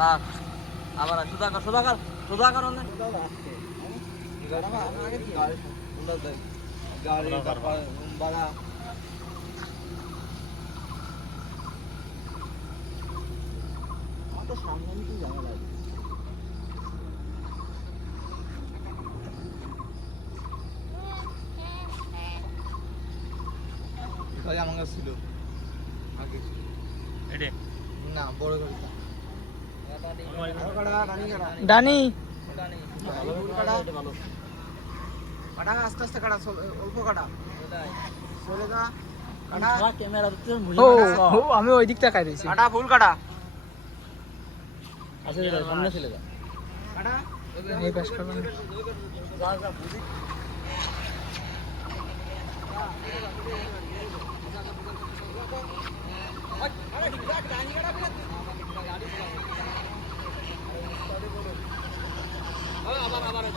আর আবার সুধাকর সুধাকর সুধাকর সামনে কি জানা লাগে গাড়ি আমার কাছে ছিল। আগে এডে না বড় গাড়িটা কাটা ডানি? কাটা আস্তে আস্তে কাটা অল্প কাটা। চলে কাটা। ক্যামেরা আমি ওই দিকটা দিয়েছি কাটা ফুল কাটা। আসলে সামনে চলে যা কাটা। এই পাশ করবেন। বারো